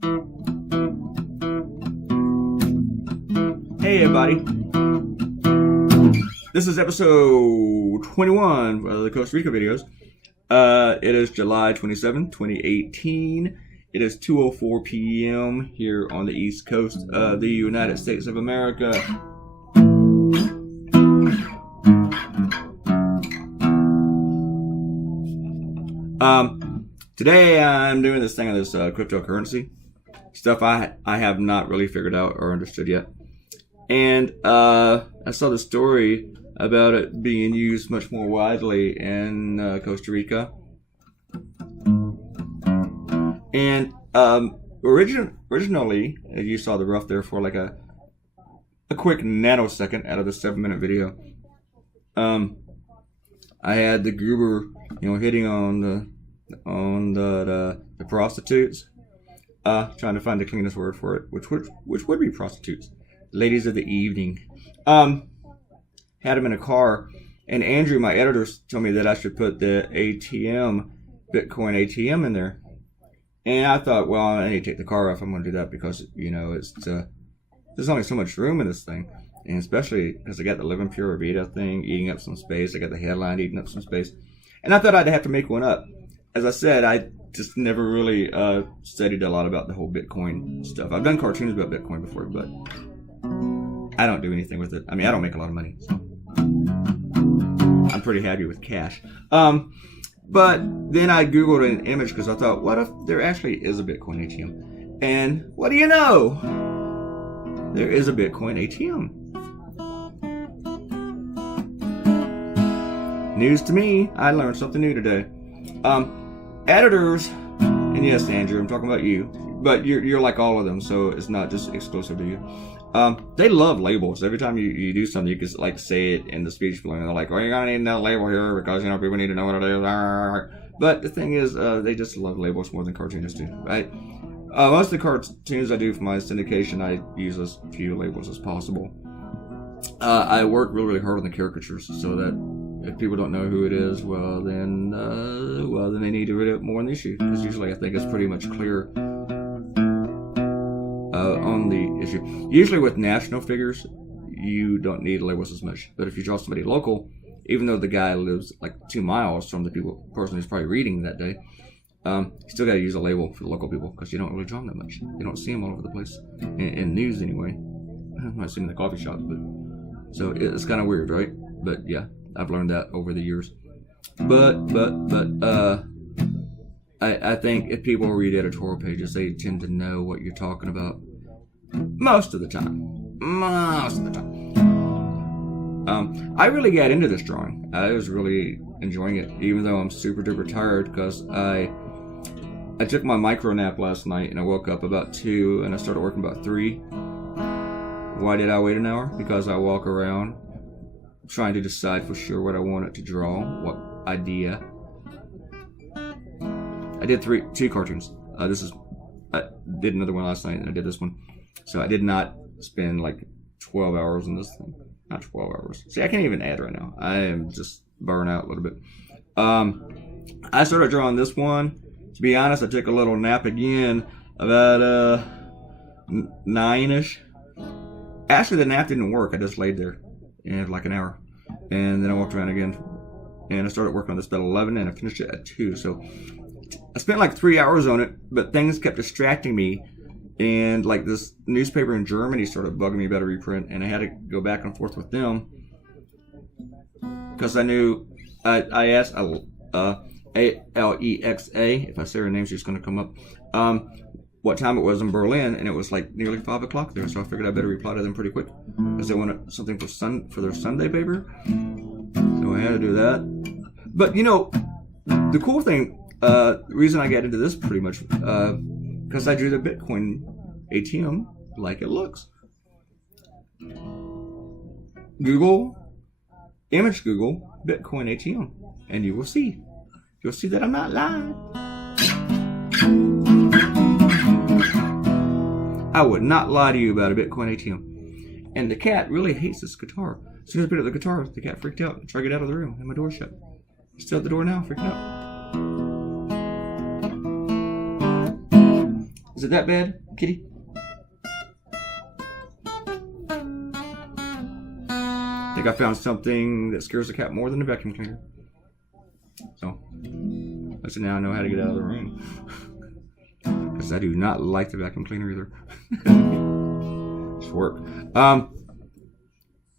Hey everybody, this is episode 21 of the Costa Rica videos. It is July 27th, 2018. It is 2:04 p.m. here on the East Coast of the United States of America. Today I'm doing this thing on this cryptocurrency stuff I have not really figured out or understood yet. And I saw the story about it being used much more widely in Costa Rica. And originally, you saw the rough there for like a quick nanosecond out of the 7-minute video. I had the goober, hitting on the prostitutes, trying to find the cleanest word for it, which would be prostitutes. Ladies of the evening. Had him in a car, and Andrew, my editor, told me that I should put the Bitcoin ATM in there. And I thought, well, I need to take the car off. I'm going to do that because, it's there's only so much room in this thing. And especially because I got the Living Pura Vida thing eating up some space. I got the headline eating up some space. And I thought I'd have to make one up. As I said, I just never really studied a lot about the whole Bitcoin stuff. I've done cartoons about Bitcoin before, but I don't do anything with it. I don't make a lot of money, so I'm pretty happy with cash. But then I Googled an image because I thought, what if there actually is a Bitcoin ATM? And what do you know? There is a Bitcoin ATM. News to me. I learned something new today. Editors, and yes, Andrew, I'm talking about you, but you're like all of them, so it's not just exclusive to you. They love labels. Every time you do something, you can say it in the speech flow, and they're like, well, you're gonna need that label here because people need to know what it is. But the thing is, they just love labels more than cartoonists do, right? Most of the cartoons I do for my syndication, I use as few labels as possible. I work really, really hard on the caricatures so that if people don't know who it is, then they need to read it more on the issue, because usually I think it's pretty much clear on the issue. Usually with national figures, you don't need labels as much. But if you draw somebody local, even though the guy lives like 2 miles from the person who's probably reading that day, you still got to use a label for the local people because you don't really draw them that much. You don't see them all over the place in news anyway. I'm not seeing in the coffee shops, but so it's kind of weird, right? But yeah, I've learned that over the years. But I think if people read editorial pages, they tend to know what you're talking about. Most of the time. I really got into this drawing. I was really enjoying it, even though I'm super duper tired, because I took my micro nap last night and I woke up about 2 and I started working about 3. Why did I wait an hour? Because I walk around trying to decide for sure what I wanted to draw, what idea. I did 2 cartoons. I did another one last night and I did this one. So I did not spend like 12 hours on this thing. Not 12 hours. See, I can't even add right now. I am just burnt out a little bit. I started drawing this one. To be honest, I took a little nap again about 9-ish. Actually, the nap didn't work. I just laid there and like an hour. And then I walked around again. And I started working on this about 11 and I finished it at 2. So I spent like 3 hours on it, but things kept distracting me. And like this newspaper in Germany started bugging me about a reprint, and I had to go back and forth with them because I knew I asked Alexa, if I say her name, she's going to come up, what time it was in Berlin, and it was like nearly 5 o'clock there. So I figured I better reply to them pretty quick because they wanted something for their Sunday paper. So I had to do that. But the cool thing, the reason I got into this pretty much. Because I drew the Bitcoin ATM like it looks. Image Google Bitcoin ATM, and you will see. You'll see that I'm not lying. I would not lie to you about a Bitcoin ATM. And the cat really hates this guitar. As soon as I put up the guitar, the cat freaked out and tried to get out of the room, and my door shut. Still at the door now, freaking out. Is it that bad, kitty? I think I found something that scares the cat more than the vacuum cleaner. So, listen, now I know how to get out of the room. Because I do not like the vacuum cleaner either. It's work.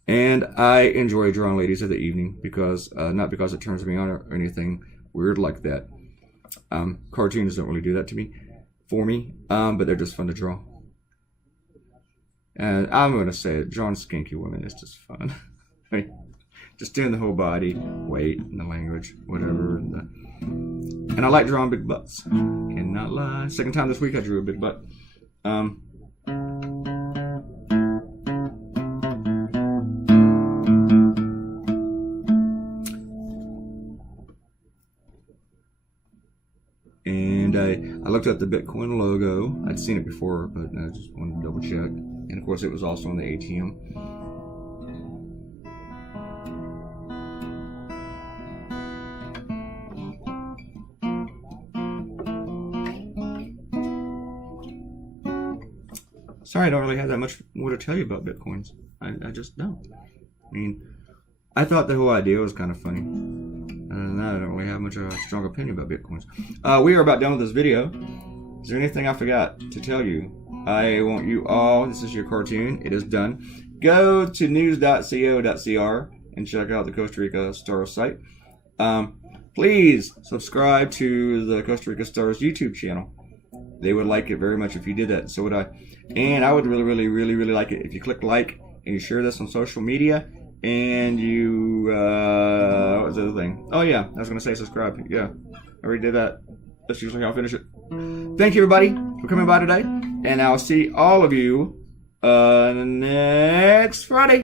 And I enjoy drawing ladies of the evening because, not because it turns me on or anything weird like that. Cartoons don't really do that for me, but they're just fun to draw. And I'm going to say it, drawing skinky women is just fun. I mean, just doing the whole body, weight, and the language, whatever. And I like drawing big butts. Cannot lie. Second time this week I drew a big butt. And I looked at the Bitcoin logo. I'd seen it before, but I just wanted to double check. And of course, it was also on the ATM. Sorry, I don't really have that much more to tell you about Bitcoins. I just don't. I mean, I thought the whole idea was kind of funny. Other than that, I don't really have much of a strong opinion about Bitcoins. We are about done with this video. Is there anything I forgot to tell you? I want you all, this is your cartoon, it is done. Go to news.co.cr and check out the Costa Rica Stars site. Please subscribe to the Costa Rica Stars YouTube channel. They would like it very much if you did that. So would I. And I would really like it if you click like and you share this on social media. And you, what was the other thing? Oh yeah, I was going to say subscribe. Yeah, I already did that. That's usually how I finish it. Thank you everybody for coming by today. And I'll see all of you next Friday.